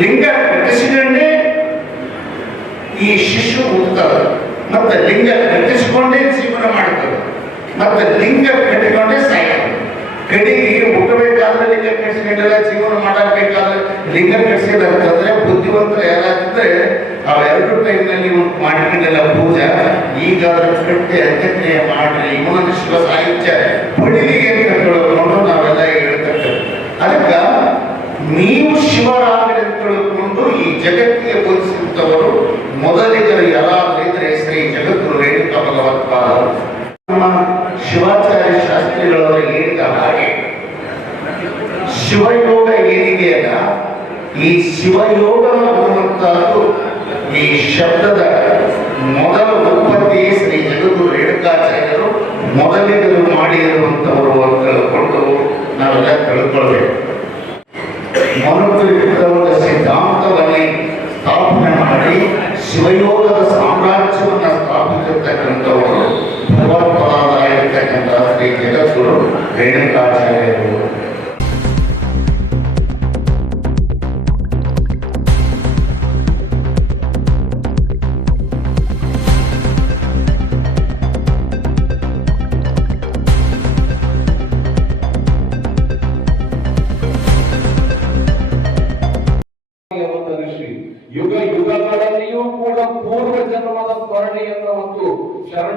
ಲಿಂಗ ಕಟ್ಟಿಸಿಕೊಂಡೇ ಈ ಶಿಶು ಹುಟ್ಟುತ್ತದೆ. ಮತ್ತೆ ಲಿಂಗ ಕಟ್ಟಿಸಿಕೊಂಡೇ ಜೀವನ ಮಾಡ್ತದೆ ಮತ್ತೆ ಲಿಂಗ ಕಟ್ಟಿಕೊಂಡೇ ಸಾಯ್ತದೆ. ಕಡೆಗೆ ಹುಟ್ಟಬೇಕಾದ್ರೆ ಲಿಂಗ ಕಟ್ಟಿಸಿಕೊಂಡಿಲ್ಲ ಜೀವನ ಮಾಡಬೇಕಾದ್ರೆ ಲಿಂಗ ಕಟ್ಟಿಸಿದಂತಂದ್ರೆ ಬುದ್ಧಿವಂತರ ಯಾರಾದ್ರೆ ಅವೆರಡು ಟೈಮ್ನಲ್ಲಿ ಮಾಡ್ಕೊಂಡೆಲ್ಲ ಪೂಜಾ. ಈಗ ಅದರ ಕಟ್ಟಿ ಅಂತ್ಯಕ್ರಿಯೆ ಮಾಡ್ರಿ ಇವನ ಶಿವ ಸಾಹಿತ್ಯ ಈ ಶಬ್ದದ ಮೊದಲ ಉತ್ಪತ್ತಿ ಶ್ರೀ ಜಗದ್ಗುರು ರೇಣುಕಾಚಾರ್ಯರು ಮೊದಲಿಗರು ಮಾಡಿರುವಂತವರು ಅಂತ ತಿಳ್ಕೊಂಡು ನಾವೆಲ್ಲ ತಿಳ್ಕೊಳ್ಬೇಕು ಮನುಕುಲದ ಸಿದ್ಧಾಂತವನ್ನೇ ಸ್ಥಾಪನೆ ಮಾಡಿ ಶಿವಯೋಗದ ಸಾಮ್ರಾಜ್ಯವನ್ನು ಸ್ಥಾಪಿಸಿರ್ತಕ್ಕಂಥವರು ಭಗವತ್ಪಾದಾಗಿರ್ತಕ್ಕಂಥ ಶ್ರೀ ಜಗದ್ಗುರು ರೇಣುಕಾಚಾರ್ಯರು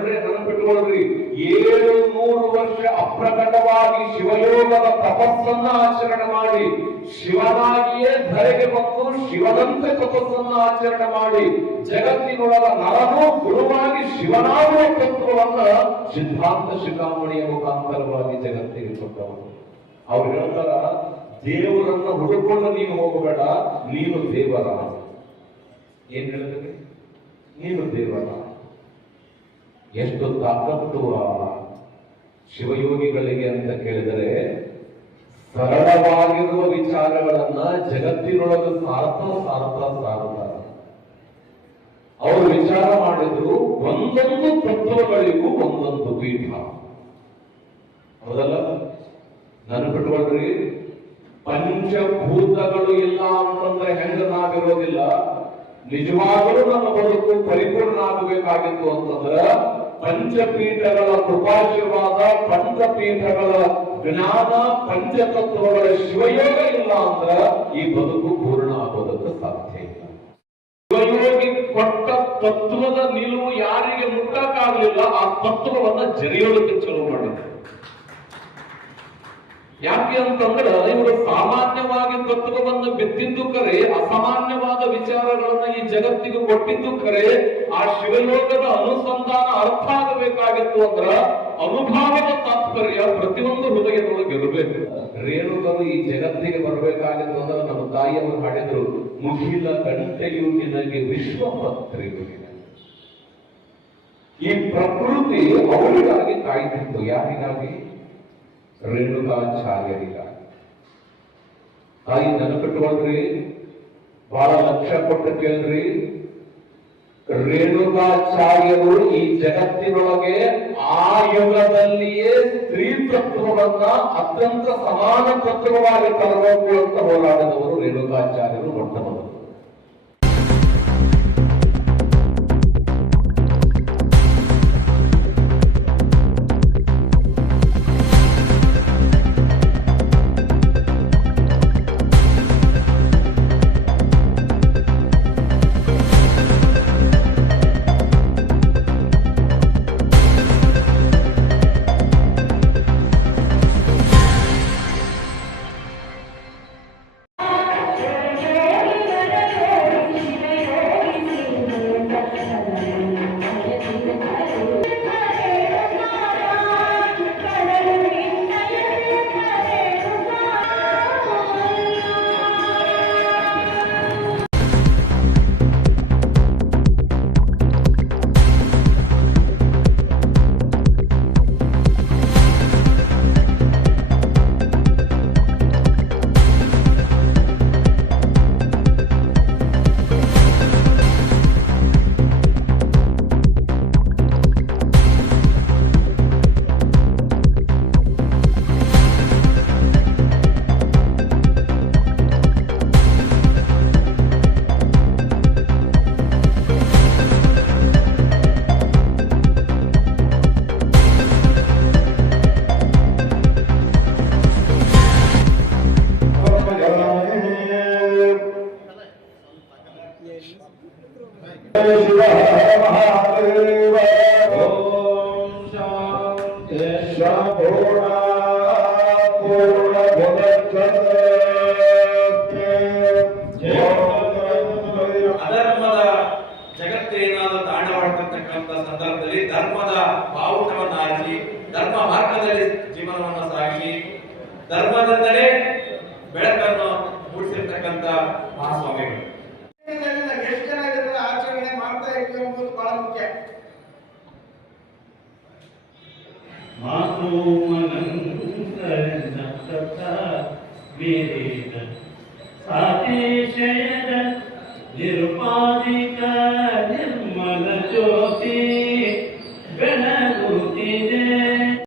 ಶರಣರೇ ನೆನಪಿಟ್ಟುಕೊಳ್ಳ್ರಿ ಏಳು ನೂರು ವರ್ಷ ಅಪ್ರಕಟವಾಗಿ ಶಿವಯೋಗದ ತಪಸ್ಸನ್ನ ಆಚರಣೆ ಮಾಡಿ, ಶಿವನಾಗಿಯೇ ಧರೆಗೆ ಬಂದು ಶಿವನಂತೆ ತಪಸ್ಸನ್ನ ಆಚರಣೆ ಮಾಡಿ, ಜಗತ್ತಿನೊಳಗ ನರನು ಗುರುವಾಗಿ ಶಿವನಾಗುವ ತತ್ವವನ್ನ ಸಿದ್ಧಾಂತ ಶಿಖಾಮಣಿಯ ಮುಖಾಂತರವಾಗಿ ಜಗತ್ತಿಗೆ ಕೊಟ್ಟವರು. ಅವ್ರು ಹೇಳ್ತಾರ, ದೇವರನ್ನ ಹುಡುಕೊಂಡು ನೀನು ಹೋಗಬೇಡ, ನೀನು ದೇವರ ಏನ್ ಹೇಳಿದ್ರೆ ನೀನು ದೇವರ ಎಷ್ಟು ತಾಕತ್ತು ಶಿವಯೋಗಿಗಳಿಗೆ ಅಂತ ಕೇಳಿದರೆ, ಸರಳವಾಗಿರುವ ವಿಚಾರಗಳನ್ನ ಜಗತ್ತಿನೊಳಗೆ ಸಾರ್ಥ ಸಾರ್ಥ ಸಾರುತ್ತಾರೆ ಅವರು ವಿಚಾರ ಮಾಡಿದ್ರು ಒಂದೊಂದು ತತ್ವಗಳಿಗೂ ಒಂದೊಂದು ಪೀಠ. ಹೌದಲ್ಲ? ನೆನಪಿಟ್ಕೊಳ್ರಿ ಪಂಚಭೂತಗಳು ಇಲ್ಲ ಅಂತಂದ್ರೆ ಹೆಂಗ ನಾವಿರೋದಿಲ್ಲ? ನಿಜವಾಗಲೂ ನಮ್ಮ ಬದುಕು ಪರಿಪೂರ್ಣ ಆಗಬೇಕಾಗಿತ್ತು ಅಂತಂದ್ರ ಪಂಚಪೀಠಗಳ ಕೃಪಾಶೀರ್ವಾದ, ಪಂಚಪೀಠಗಳ ಜ್ಞಾನ, ಪಂಚತತ್ವಗಳ ಶಿವಯೋಗ ಇಲ್ಲ ಅಂದ್ರ ಈ ಬದುಕು ಪೂರ್ಣ ಆಗೋದಕ್ಕೆ ಸಾಧ್ಯ ಇಲ್ಲ. ಶಿವಯೋಗಿ ಕೊಟ್ಟ ತತ್ವದ ನಿಲುವು ಯಾರಿಗೆ ಮುಟ್ಟಕ್ಕಾಗಲಿಲ್ಲ, ಆ ತತ್ವವನ್ನ ಜರಿಯೋದಕ್ಕೆ ಚಲೋ ಮಾಡಿದ್ರು. ಯಾಕೆ ಅಂತಂದ್ರೆ ಇವರು ಸಾಮಾನ್ಯವಾಗಿ ತತ್ವವನ್ನು ಬಿತ್ತಿದ್ದು ಕರೆ, ಅಸಾಮಾನ್ಯವಾದ ವಿಚಾರಗಳನ್ನ ಈ ಜಗತ್ತಿಗೆ ಕೊಟ್ಟಿದ್ದು ಕರೆ, ಆ ಶಿವಯೋಗದ ಅನುಸಂಧಾನ ಅರ್ಥ ಆಗಬೇಕಾಗಿತ್ತು ಅಂದ್ರ ಅನುಭವದ ತಾತ್ಪರ್ಯ ಪ್ರತಿಯೊಂದು ಹೃದಯದೊಳಗೆ ಇರಬೇಕು. ರೇಣುಕರು ಈ ಜಗತ್ತಿಗೆ ಬರಬೇಕಾಗಿತ್ತು ಅಂದ್ರೆ ನಮ್ಮ ತಾಯಿಯವರು ಹಾಡಿದ್ರು, ಮುಗಿಲ ಗಂಟೆಯು ನಿನಗೆ ವಿಶ್ವ ಪತ್ರಿ ಈ ಪ್ರಕೃತಿ ಅವರಿಗಾಗಿ ಕಾಯ್ತಿತ್ತು ಯಾರಿಗಾಗಿ? ರೇಣುಕಾಚಾರ್ಯರಿಗಾಗಿ ತಾಯಿ ನೆನಪಿಟ್ಕೊಳ್ರಿ ಬಹಳ ಲಕ್ಷ್ಯ ಕೊಟ್ಟು ಕೇಳ್ರಿ ರೇಣುಕಾಚಾರ್ಯರು ಈ ಜಗತ್ತಿನೊಳಗೆ ಆ ಯುಗದಲ್ಲಿಯೇ ಸ್ತ್ರೀ ತತ್ವವನ್ನ ಅತ್ಯಂತ ಸಮಾನ ತತ್ವವಾಗಿ ತರಬೇಕು ಅಂತ ಹೋರಾಡಿದವರು ರೇಣುಕಾಚಾರ್ಯರು ಮೊಟ್ಟ ಅಧರ್ಮದ ಜಗತ್ತೇನಾದ ತಾಂಡವಾಡ್ತಕ್ಕಂಥ ಸಂದರ್ಭದಲ್ಲಿ ಧರ್ಮದ ಬಾವುಟವನ್ನು ಹಾಕಿ ಧರ್ಮ ಮಾರ್ಗದಲ್ಲಿ ಜೀವನವನ್ನು ಸಾಗಿ ಧರ್ಮದಿಂದಲೇ ಬೆಳಕನ್ನು ಮೂಡಿಸಿರ್ತಕ್ಕಂಥ ಮಹಾಸ್ವಾಮಿಗಳು. ಎಷ್ಟು ಜನ ಇದನ್ನ ಆಚರಣೆ ಮಾಡ್ತಾ ಇದ್ವಿ ಎಂಬುದು ಬಹಳ ಮುಖ್ಯ. ಮಾತು ಮನಂತ ತಥಾ ವೇದ. ಸಾತಿಶಯದ నిరుపాధి